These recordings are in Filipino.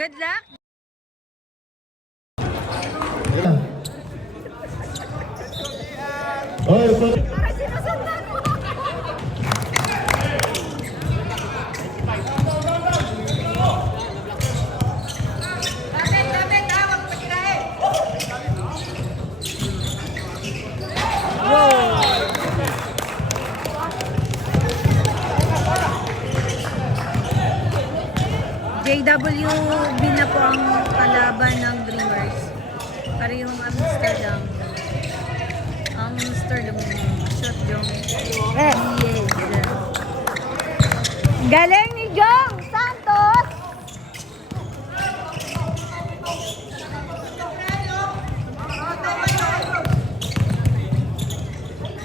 Good luck. Para sinusundan mo. JWB na po ang kalaban ng Dreamers. Parehong Amsterdam. Amsterdam. Shot Jong. Yes. Galing ni Jong Santos!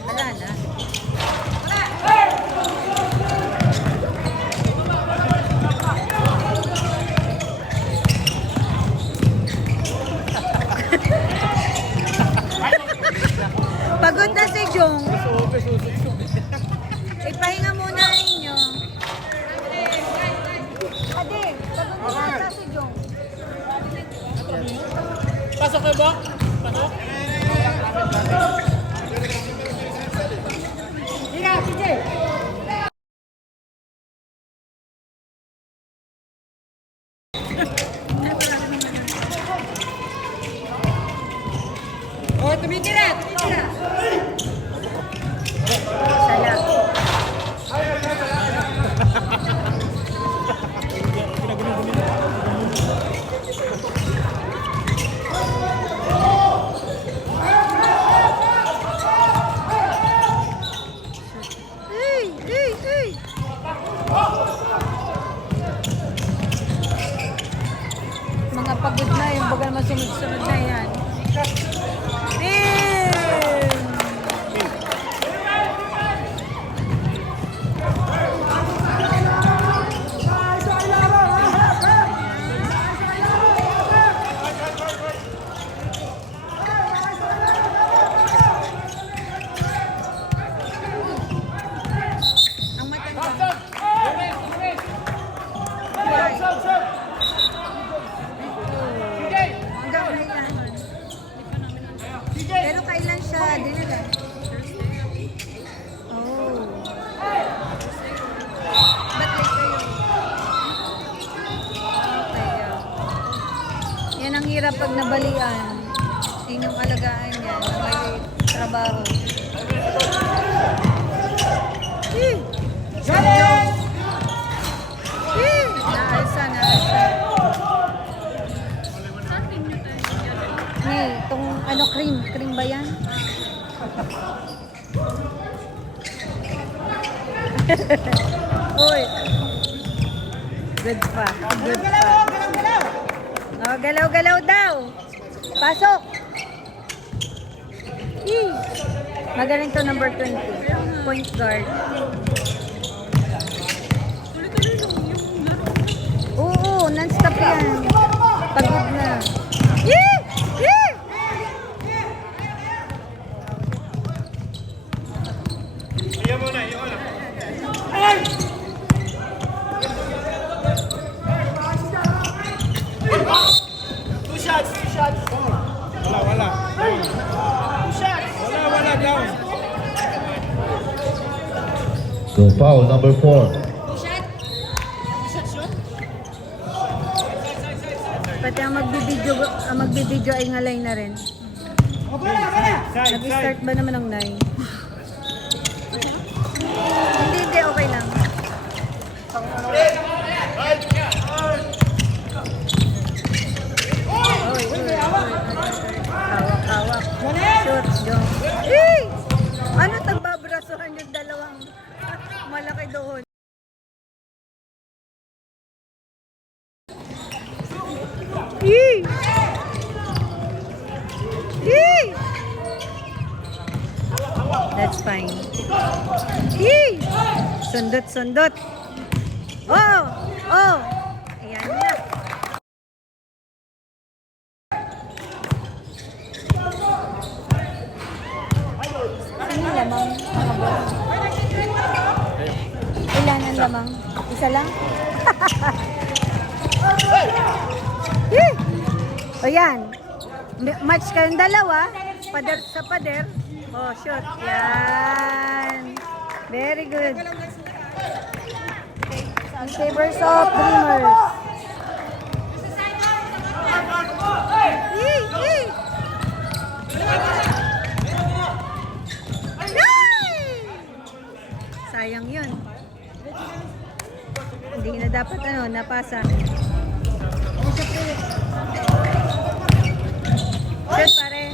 Wala na. Pagod na si Jong. Ipahinga muna ninyo. Ade, pagod na si Jong. Pasok ka ba? Pasok? Hira, PJ. Oh, tumigil na! Sala. Mga pagod na yung bagal masunod-sunod na yan. Pero kailan siya dinala? Oh. Ba't late kayo? Okay. Yan ang hirap pag nabalian. Yun yung alagaan yan. Na may trabaho. Naalsa. Itong ano, cream ba yan? Uy. Good pa. Oh, galaw daw. Pasok. Magaling to, number 20. Point guard. Oo, non-stop yan. Pagod na. Iyan muna. Two shots. Wala. Two shots. Wala, down. So foul number 4. Two shots yun? Pati ang magbibideo ay ngalay na rin. Nag-start ba naman ang 9? Hindi, okay lang. Hawak. Shoot, Jong. Ano tagbabrasuhan yung dalawang malaki doon? That's fine. Sundot. Oh! Ayan na. Ano yung lamang? Mga boss? Ilan ang lamang? Isa lang? O yan. Match kayong dalawa. Pader sa pader. Oh, shoot. Yan. Very good. In favors of Dreamers. Yay! Sayang yun. Hindi na dapat napasa. Shoot pare.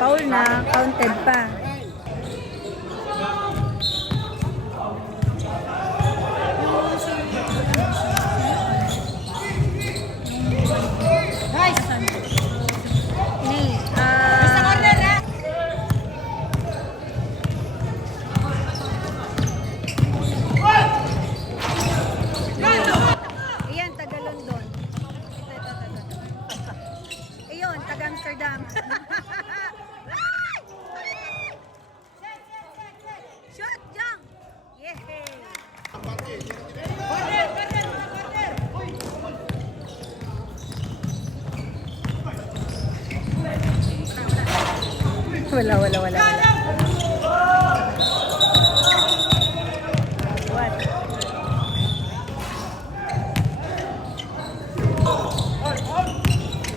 Foul na, counted pa. Ini, Iyan, taga London. Ito. Iyon, taga Amsterdam. Shot, jump! Yay! Wala. What?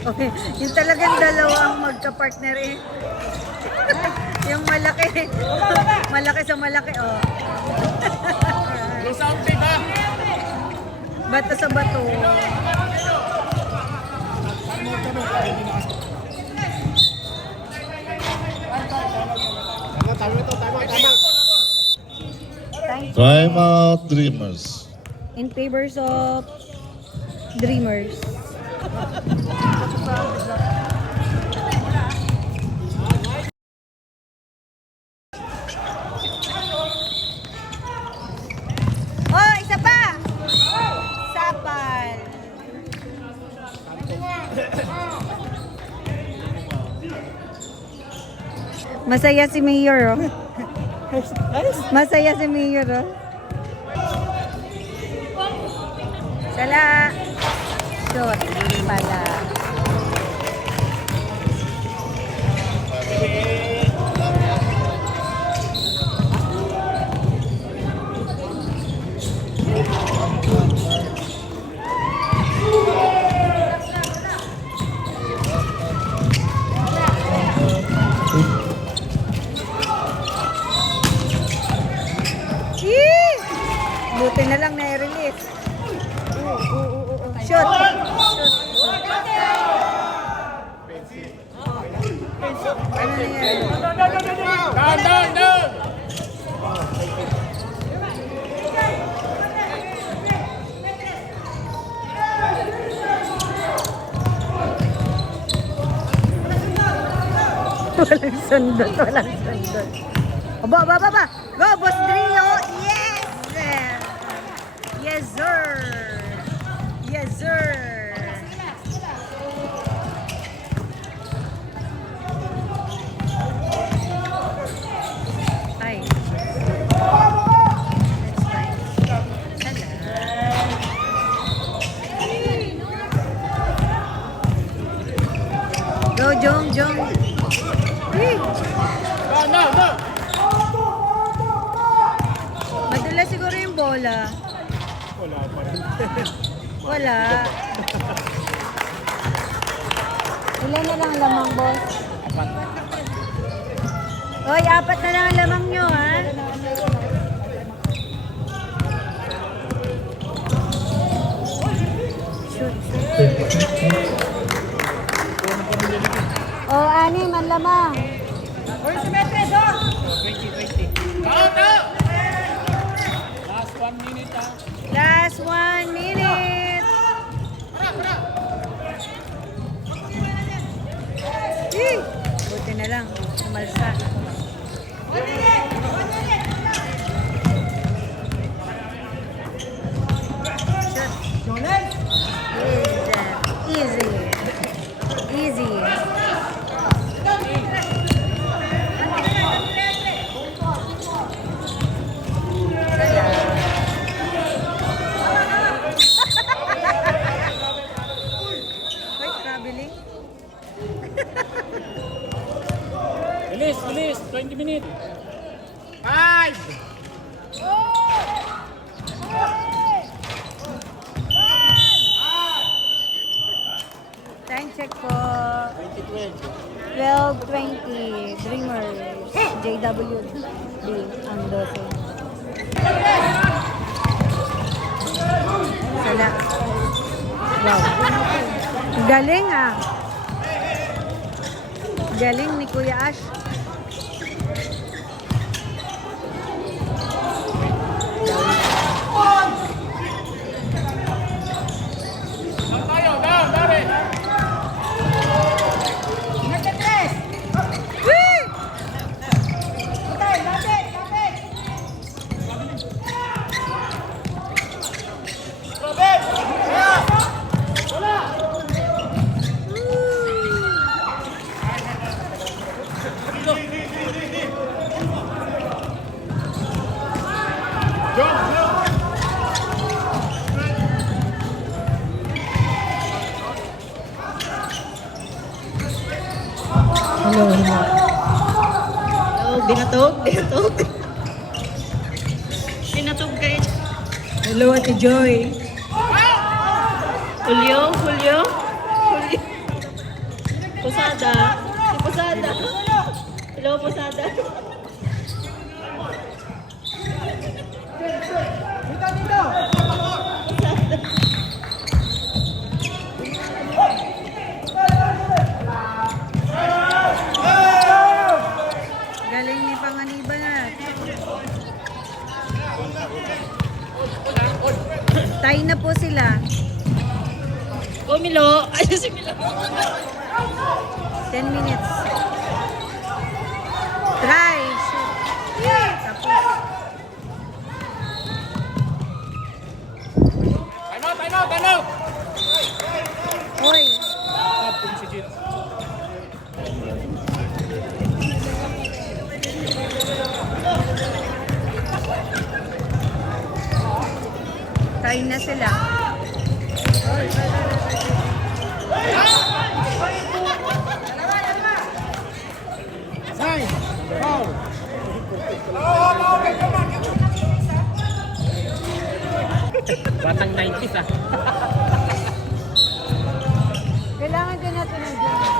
Okay, yung talagang dalawa ang magka-partner eh. Yung malaki. Malaki sa malaki, oh. Close out, diba? Bato sa bato. Tama. Thank you. Time out, Dreamers. In favors of Dreamers. Oh, isa pa! Sapal. Masaya si Mayor, oh. Masaya si Mayor, oh. Sala. Shot pala. Yee! Buti na lang na-release. Shoot! Ano nangyari? Down! Walang sundot. Aba. Go, Boss Drio! Yes! Yes, sir! Ay. That's fine. Go, Jong. Hey. No! Madala siguro yung bola. Wala pa rin. Wala. Ilan na lang lamang, boss? Hoy, 4 na lang ang lamang nyo, ha? Shoot. Oh, 6 ang lamang. 20. Last 1 minute, ha? Last 1 minute. Buti na lang. Umalsa. Easy. 20 minutes. 5! Time check po. 12:20. Dreamers. JWD ang 12. Sala. Wow. Galing ah. Galing ni Kuya Ash. Tayo, down, dali! Hello. Oh, binatog. Binatog kayo. Hello, Ate Joy. Julio. Posada. Si Posada. Hello, Posada. Galing ni Panganiban na. Tay na po sila. Oh, Milo. Ayun si Milo. 10 minutes. Try. Shoot. Tapos. Time out! Hoy. Si Jit. Try na sila. Sign! Foul! Batang 90s ah. Kailangan din natin ng game.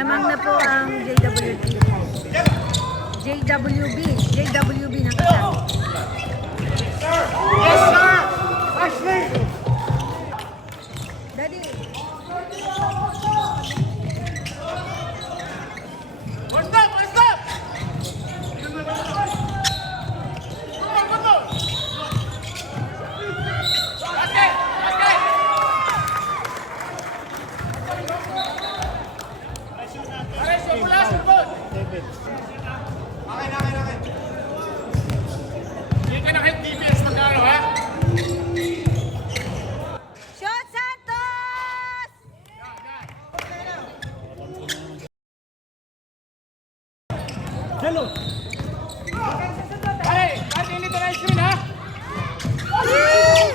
Lamang na po ang JWB ng kasama. Daddy. Hindi ka na kahit DPS magkano ha? Shot Santos! Hello! Hey! Kahit hindi na screen ha? Yes!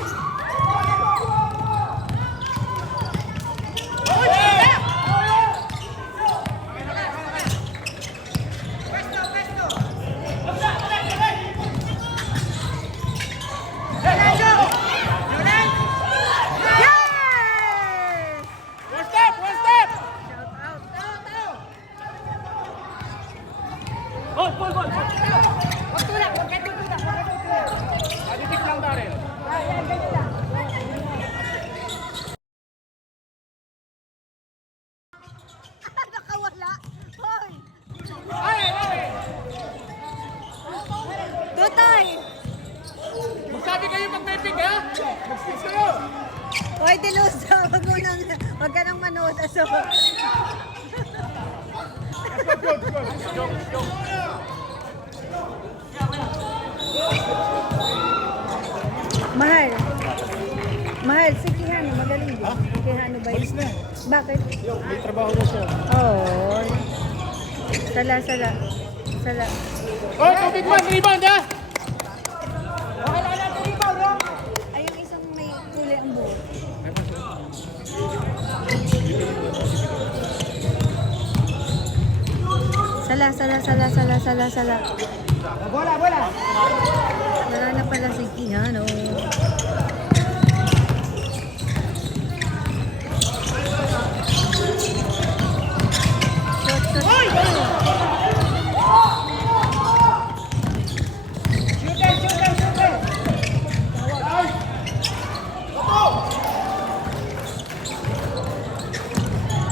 One step! Shout out. Ball! Aditik lang Daryl. Nakawala. Hoy! Ay! Tutay! Magsabi kayo pag may pig ha? Mag-sticks kayo! Hoy, Dilusa! Wag ka nang manood. Aso. Mahal. Mahal, si Kihano, magaling din. Kihano ba yun? na. Bakit? May trabaho na siya. Oo. Sala. Oh, tubig man, rebound ha! Ay, yung isang may kulay ang buhok. Sala. Bola! Wala na pala si Keanu. Shot.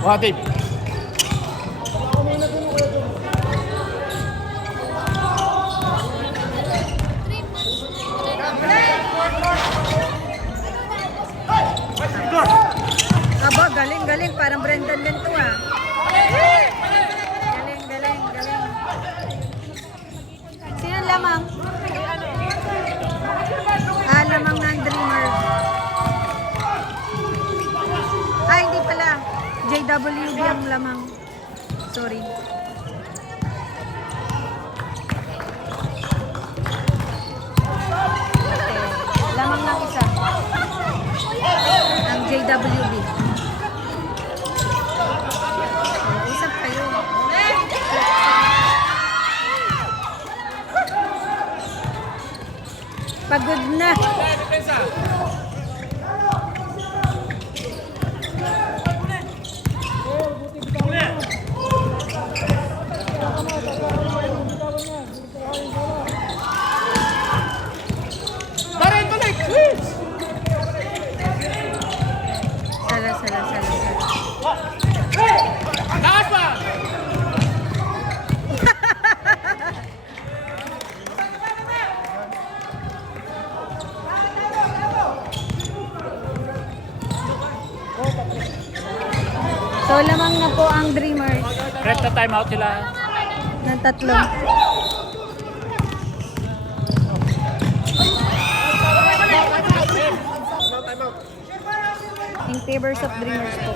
Wah, Dave. Aba, galing. Parang Brendan din to ah. Galing. Sino ang lamang? Lamang ng Dreamer. Hindi pala. JWB ang lamang. Sorry. Lamang ng isa. Ang JWB. Usap kayo. Pagod na. Barin balik! Please! Sala. Lakas pa! So, lamang na po ang Dreamers Rep na timeout sila. ng tatlong. In favors of Dreamers po.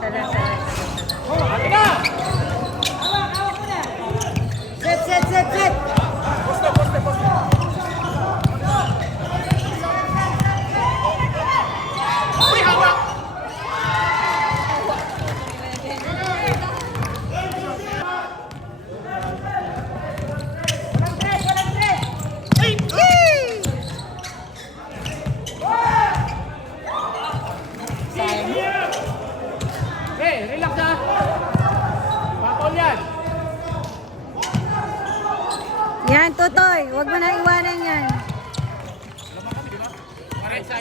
Sala. Set. Uy, hawak! Hey, relax ha! Papol yan! Yan, Totoy. Huwag mo na iwanan yan. Isa.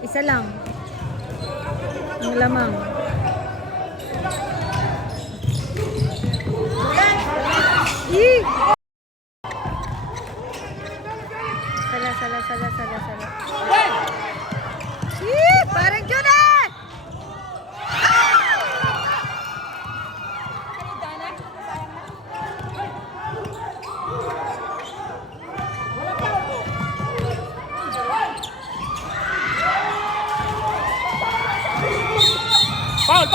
Isa lang. Ang lamang. Yee! Sala. Hey! Yee! Parang Junan! Foul!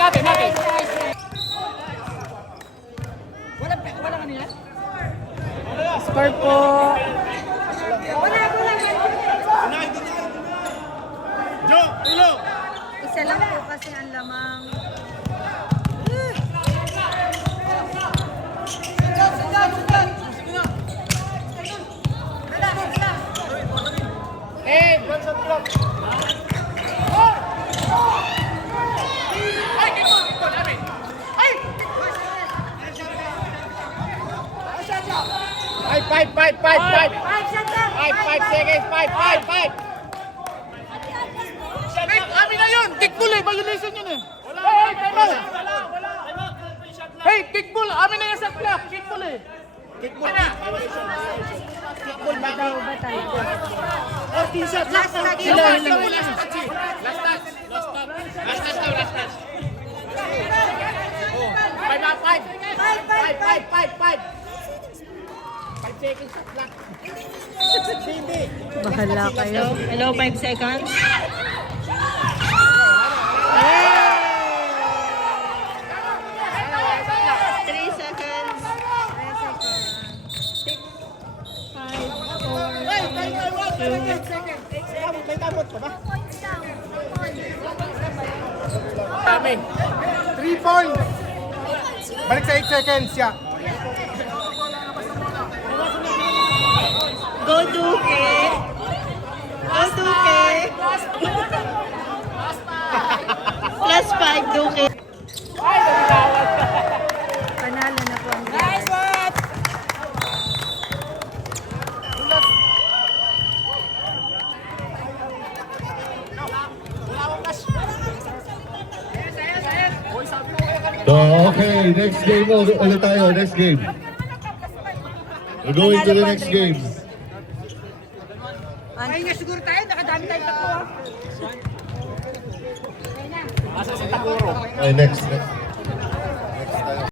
Natin! Score po. Isa lang po kasi ang lamang. Hey! Ay, dito, David! Ay! Five! 5 seconds! 5! Hey, amin na yun! Kickball eh! Violation yun eh! Hey, timeout! Hey, kickball! Amin na yan sa clock! Kickball eh! Kickball na! Kickball ba daw? Ba tayo? Last touch! Last touch! 5. 5. 5 seconds shot lang. Hindi. Bahala kayo. Hello, 5 seconds. Yay! 3 seconds. May tamot pa ba? Dami. 3 points. Balik sa 8 seconds, yeah. Go Duque. Go Duque. Plus 5 Duque. Panalo na po ang Dreamers. So, okay, next game ulit tayo, next game. We're going to the next game. Ay, nga siguro tayo. Nakadami tayo tatlo. Okay, next.